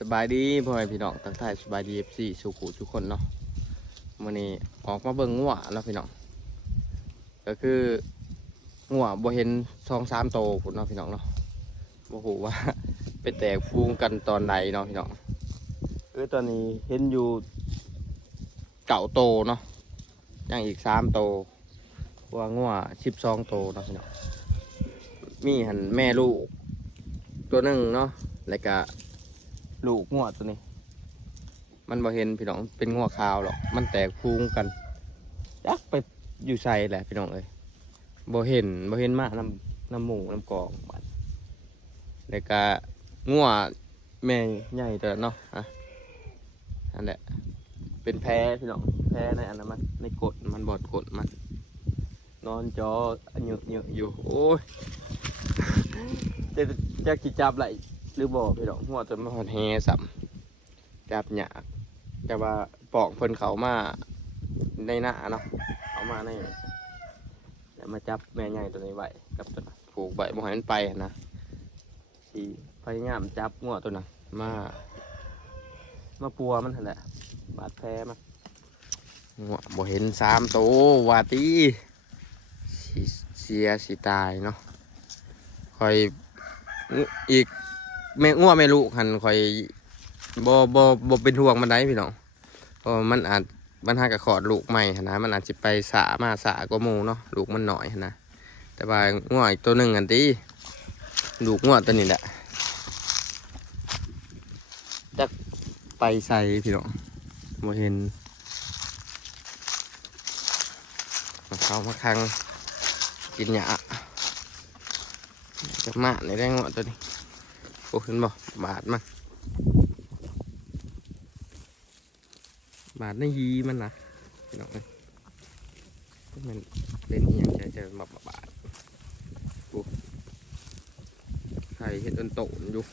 สบายดีพ่อแม่พี่น้องทักทายสบายดีเอฟซีสุขุทุกคนเนาะมื่อนี้ออกมาเบิ่งงัวเนาะพี่น้องก็คืองัวบ่เห็นสองสามโตพุ่นเนาะพี่น้องเนาะบ่ฮู้ว่า ไปแตกฟูงกันตอนใดเนาะพี่น้องเออตอนนี้เห็นอยู่เก่าโตเนาะยังอีกสามโตว่างัวสิบสองโตเนาะพี่น้องมีหันแม่ลูก ตัวหนึ่งเนาะแล้วก็ ลูกงัวตัวนี้ มันบ่เห็นพี่น้องเป็นงวขาวหรอก มันแตกพูงกันยักไปอยู่ใส่แหละพี่น้องเอ้ยบ่เห็นบ่เห็นมากน้ำน้ำหมูน้ำกองบัดแล้วก็งัวแม่ใหญ่ตัวเนาะอะนั่นแหละ เป็นแพ้พี่น้องแพ้ในอันนั้นมันในกดมันบอดกดมัน นอนจอเยอะเยอะอยู่โอ้ยจะจะกี่จับไหล หรือบอกพี่ดอกหัวจนมาหอนแฮสัมจับหยากแต่ว่าปอกเพิ่นเขามาในหน้าเนาะเอามาในแล้วมาจับแม่ใหญ่ตัวนี้ไว้กับตัวนั้นผูกไว้บ่ให้มันไปนะสีพยายามจับงัวตัวนั้นมามาปัวมันหั่นแหละบาดแผลมันงัวบ่เห็นสามตัววาตีสิเสียสิตายเนาะคอยอีก แม่งัวแม่ลูกหันคอยบ่บ่บ่เป็นห่วงมันได้พี่น้องเพราะมันอาจมันหากระขอดลูกใหม่นะมันอาจจะไปสามาสากว่าหมูเนาะลูกมันหน่อยนนะแต่ว่างัวอีกตัวหนึ่งอันตีลูกงัวตัวนี้แหละจะไปใส่พี่น้องบ่เห็นมาเข้ามาคังกินหยาจะมาในได้งัวตัวนี้ โอ้ขึ้นบ่บาทมันบาทในยีมันนะพี่น้องเอ้ยมันเป็นอย่างจะจะมาบาทโอ้ไข่เห็ดต้นโตนอยู่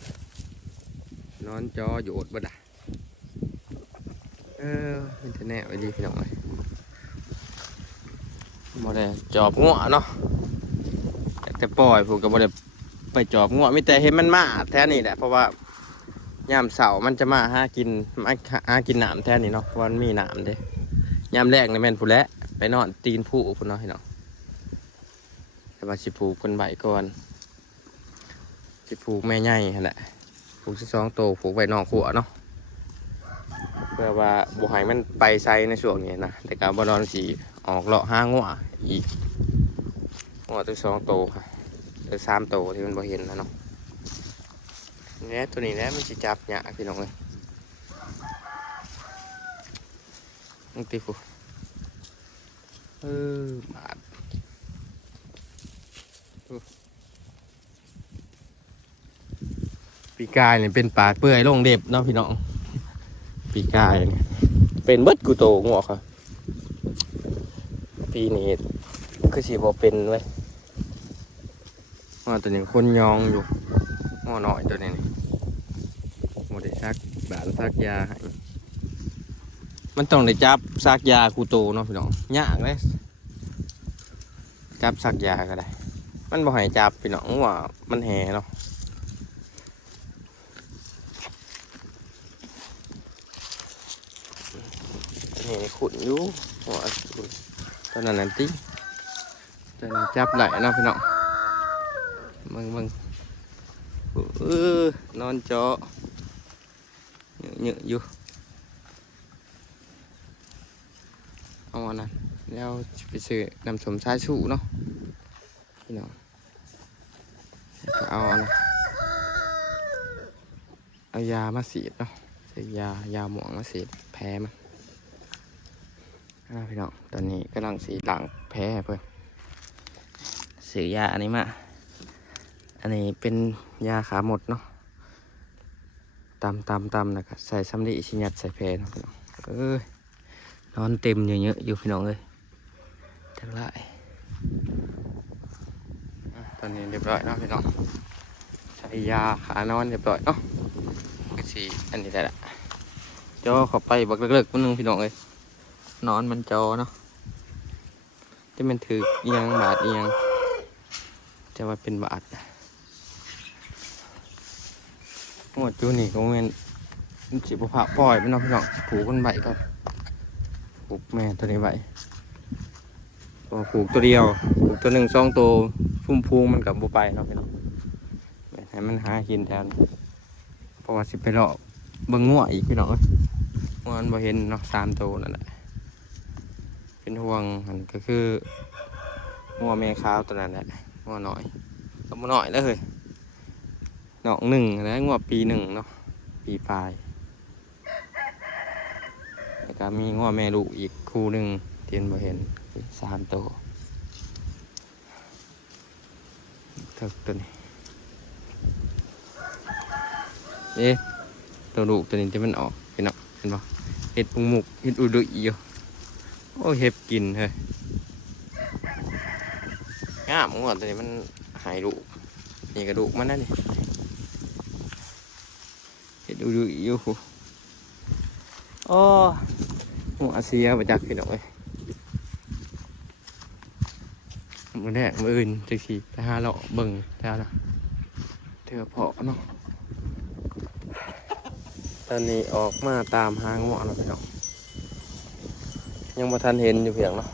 นอนจออยู่อดบ่ได้เอออินเทอร์เน็ตไว้ดีพี่น้องเลยบ่ได้จอบงัวเนาะแต่ปล่อยผมก็บ่ได้ ไปจอบงัวมีแต่เห็นมันมาแท้นี่แหละเพราะว่ายามเสาร์มันจะมาหากินมาหากินหนามแท้นี่เนาะเพราะมันมีหนามเด้ยามแรกในแม่นผู้และไปนอนตีนผู้ผู้เนาะพี่น้องแต่ว่าสิผูกคนใบก่อนสิผูกแม่ใหญ่หั่นแหละผูกสิสองโตผูกไว้นอกขัวเนาะเพื่อว่าบุหายมันไปไซในช่วงนี้นะแต่การบอลอนสีออกเลาะห้างัวอีกงัวตัวสองโตค่ะ หรือสามตัวที่มันบ่เห็นนะเนาะเนี่ยตัวนี้แหละมันสิจับเนี่ยพี่น้องเลยมึงตีฟูเออบาดปีกายเนี่ยเป็นปากเปื่อยลงเด็บเนาะพี่น้อง ปีกายเนี่ยเป็นเบิดกูโตงอกครับปีนี้คือสีบ่เป็นไว้ ยอ๋อตัวนี้คนยองอยู่หม้อน้อยตัวนี้นี่หมดได้ซักบานซักยาให้มันต้องได้จับซักยาคูโตเนาะพี่น้องยากเลยจับซักยาก็ได้ มันบ่ให้จับพี่น้องว่ามันแห่เนาะตัวนี้ขุดอยู่หัวตัวนั้นนั่นติตัวนี้จับไหลเนาะพี่น้อง มึงมึงเออนอนเจาะเยอะเยอะอยู่เอาอันนั้นแล้วไปซื้อนำสมชายสูเนาะพี่น้องเอาอันนั้นเอายามาสีดเนาะใส่ยายาหมองมาสีดแพ้มันอ่าพี่น้องตอนนี้กำลังสีหลังแพ้เพื่อนซื้อยาอันนี้มา อันนี้เป็นยาขาหมดเนาะตำตำตำนะครับใส่ซ้ำดิชิญัดใส่แพรเนะพี่น้องเอ้ยนอนเต็มเยอะๆอยู่พี่น้องเลยทั้งหลายอะตอนนี้เรียบร้อยเนาะพี่น้องใส่ยาขานอนเรียบร้อยเนาะก็สีอันนี้ได้ละจอข้าไปบักเลิกๆมันนึงพี่น้องเลยนอนมันจอเนาะจะมันถือเอียงบาดเอียงจะว่าเป็นบาด หมดจูนี่ก็เมนมันสิบผ่าปล่อยมันเนาะพี่น้องผูกมันใบก่อนผูกแม่ตัวนี้ใบตัวผูกตัวเดียวผูกตัวหนึ่งสองตัวฟุ้มพูงมันกับบัไปเนาะพี่น้องให้มันหากินแทนเพราะว่าสิไปเลาะเบิ่งงัวอีกพี่น้องเอ้ยงัวมันบ่เห็นเนาะสามตัวนั่นแหละเป็นห่วงมันก็คืองัวแม่ขาวตัวนั้นแหละงัวน้อยก็บ่น้อยแล้วเฮ้ย นองหนึ่งแล้วงัวปีหนึ่งเนาะปีปลายแล้วก็มีง้อแม่ลูกอีกคู่หนึ่งเทียนบ่เห็นสามตัวเถิกตัวนี้เอ๊ะตัวลูกตัวนี้ที่มันออกเห็นเนาะเห็นปะเห็ดปุงมุกเห็ดอุดุยอยู่โอ้เห็บกินเฮ้ยงามงวดตัวนี้มันหายลูกนี่กระดูกมันนั่นนี่เห็ ดูดูอยู่โอ้หัวเสียไปจากพี่น้องเอ้ยมือแรกมืออื่นจะขี่ไปหาเลาะเบิ่งแล้วนะเถื่อเพาะเนาะตอนนี้ออกมาตามหางัวแล้วพี่น้องยังบ่ทันเห็นอยู่เพียงเนาะ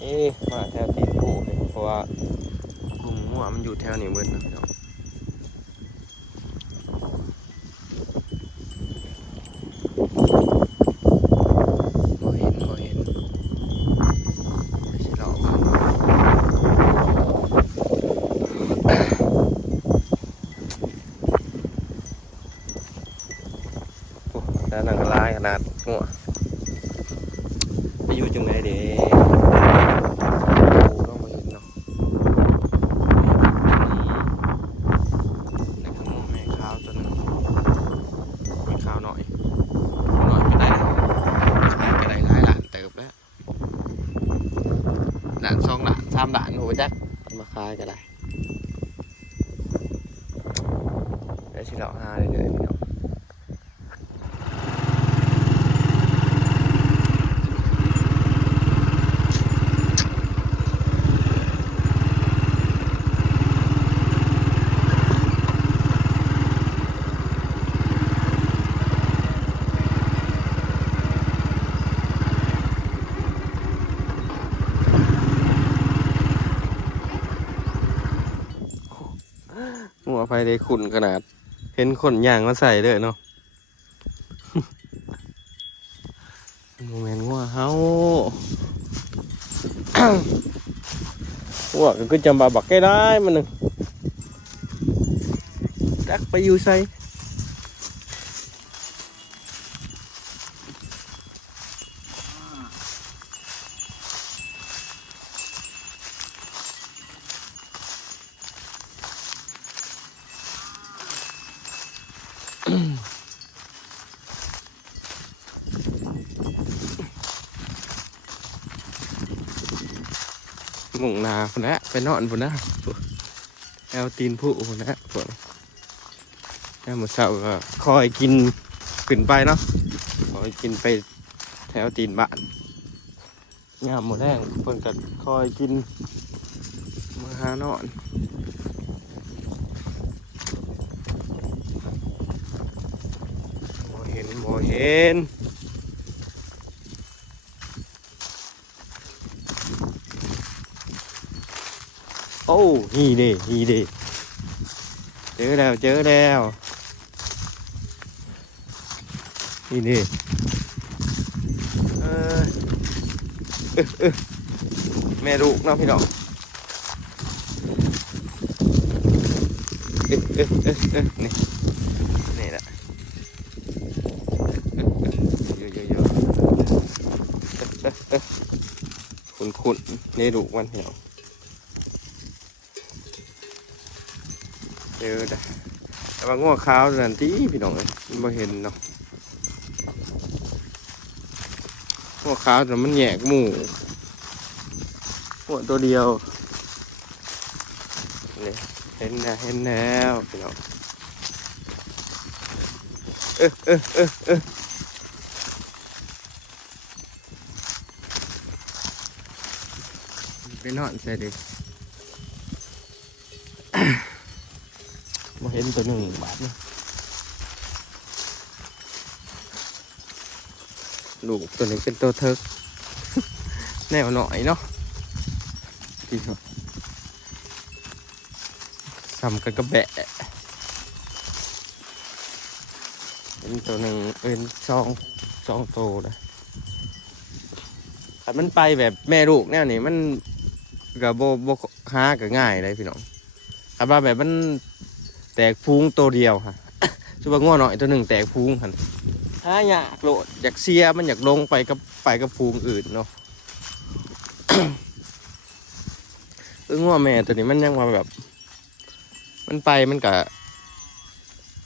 เอ๊ะมาแถวตีนผู้เลยเพราะว่ากลุ่มงัวมันอยู่แถวนี้หมืดนะพี่น้อง บ่เห็นบ่เห็นไม่ใช่หรอกโอ้แล้วนั่งก็ร้ายขนาดงัวไป อยู่จังไหนเด้โอ้ต้องมาเห็นเนาะในขนมแม่ข้าวตัวหนึงแม่ข้าวหน่อยหน่อยไม่ได้ขายก็ได้หลายหลานเติบแล้วหลานสองหลานสามหลานโอ้จักมาขายก็ได้ได้ชิเราหาเรื่อยๆพี่น้อง หัวไฟได้ขุนขนาด เห็นขนยางมาใส่เลยเนาะโมเมนต์ว่าเฮาว่าก็จำบาบักแก้ได้มันหนึ่งจักไปอยู่ใส่ ห มุงนาพุ่นนะไปนอนพุ่นนะพุ่นแอลตีนผู้พุ่นนะพุ่นแอลมือเช้าก็คอยกินขึ้นไปเนาะคอยกินไปแถวตีนบ้านงามหมดแรงเพิ่นก็คอยกินมาหานอนบ่เห็นบ่เห็น โอ้นี่เด้นี่เด้เจอแล้วเจอแล้วนี่เด้เออเออเออแม่ลูกเนาะพี่น้องเออเออเออเออนี่นี่แหละเยอะเยอะเยอะเออเออขุนขุนนี่ลูกมันพี่น้อง จอได้แต่ว่าง้อขาวนั่นที่พี่น้องเอ้ยมันบ่เห็นเนาะง้อขาวแต่มันแยกหมู่หัวตัวเดียวนี่เห็นแล้วเห็นแล้วพี่น้องเออเออเออเออไปนอนใส่ดิ มาเห็นตัวหนึ่งบาทนี่ลูกตัวนี้เป็นตัวเทิกแนวหน่อยเนาะดีคทำกันกระแบะเป็นตัวหนึ่งเป็นซองซองโตนะแต่มันไปแบบแม่ลูกเนี่ยนี่มันกับโบโบหากับง่ายเลยพี่น้องแต่ว่าแบบมัน แตกฟูงตัวเดียวค่ะชุบง่วหน่อยตัวหนึ่งแตกฟูงหันถ้าอยากโลดอยากเสียมันอยากลงไปกับไปกับฟูงอื่นเนาะเออง่วแม่ตัวนี้มันยังมาแบบ มันไปมันก็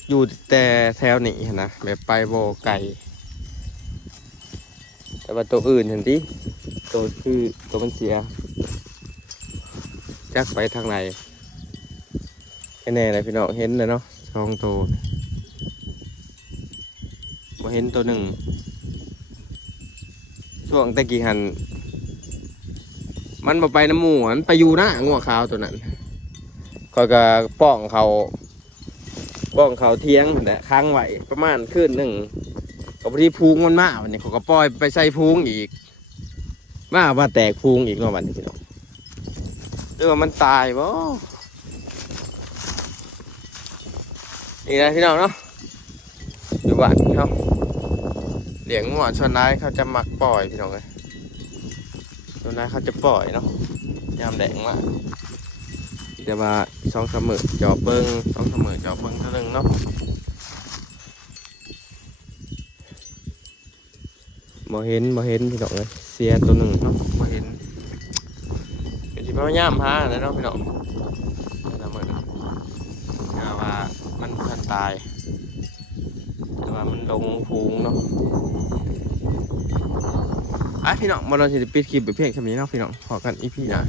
อยู่แต่แถวนี้หั้นนะแบบไปโบไกลแต่ว่าตัวอื่นเห็นดิตัวคือตัวมันเสียจักไปทางไหน แค่แน่เลยพี่น้องเห็นเลยเนาะสองตัวบ่เห็นตัวหนึ่ง ช่วงตะกี้หัน มันมาไปน้ำหมูมันไปอยู่หน้างัวขาวตัวนั้นก็ก็ป้องเขาป้องเขาเทียงแต่ค้างไว้ประมาณคืนหนึ่งก็พอดีพูงมันมาวันนี้เขาก็ปล่อยไปใส่พูงอีก มาว่าแตกพูงอีกเนาะวันนี้พี่น้องหรือว่ามันตายบ่ นี่นะพี่น้องเนาะอยู่บ้านเขาเลี้ยงงัวชวนนายเขาจะมักปล่อยพี่น้องเลยตัวนายเขาจะปล่อยเนาะยามแดงมากแต่ว่าสองเสมอจอบเบิ้งสองเสมอจอบเบิ้งเท่านึงเนาะบ่เห็นบ่เห็นพี่น้องเลยเสียตัวหนึ่งเนาะบ่เห็นเป็นที่พยายามหาเลยเนาะพี่น้องแต่ละมือแต่ว่า มันบ่ทันตาย แต่ว่ามันลงฟูงเนาะอะพี่น้องมาลองสิปิดคลิปไปเพียงแค่นี้เนาะพี่น้องขอกันอีพีนะ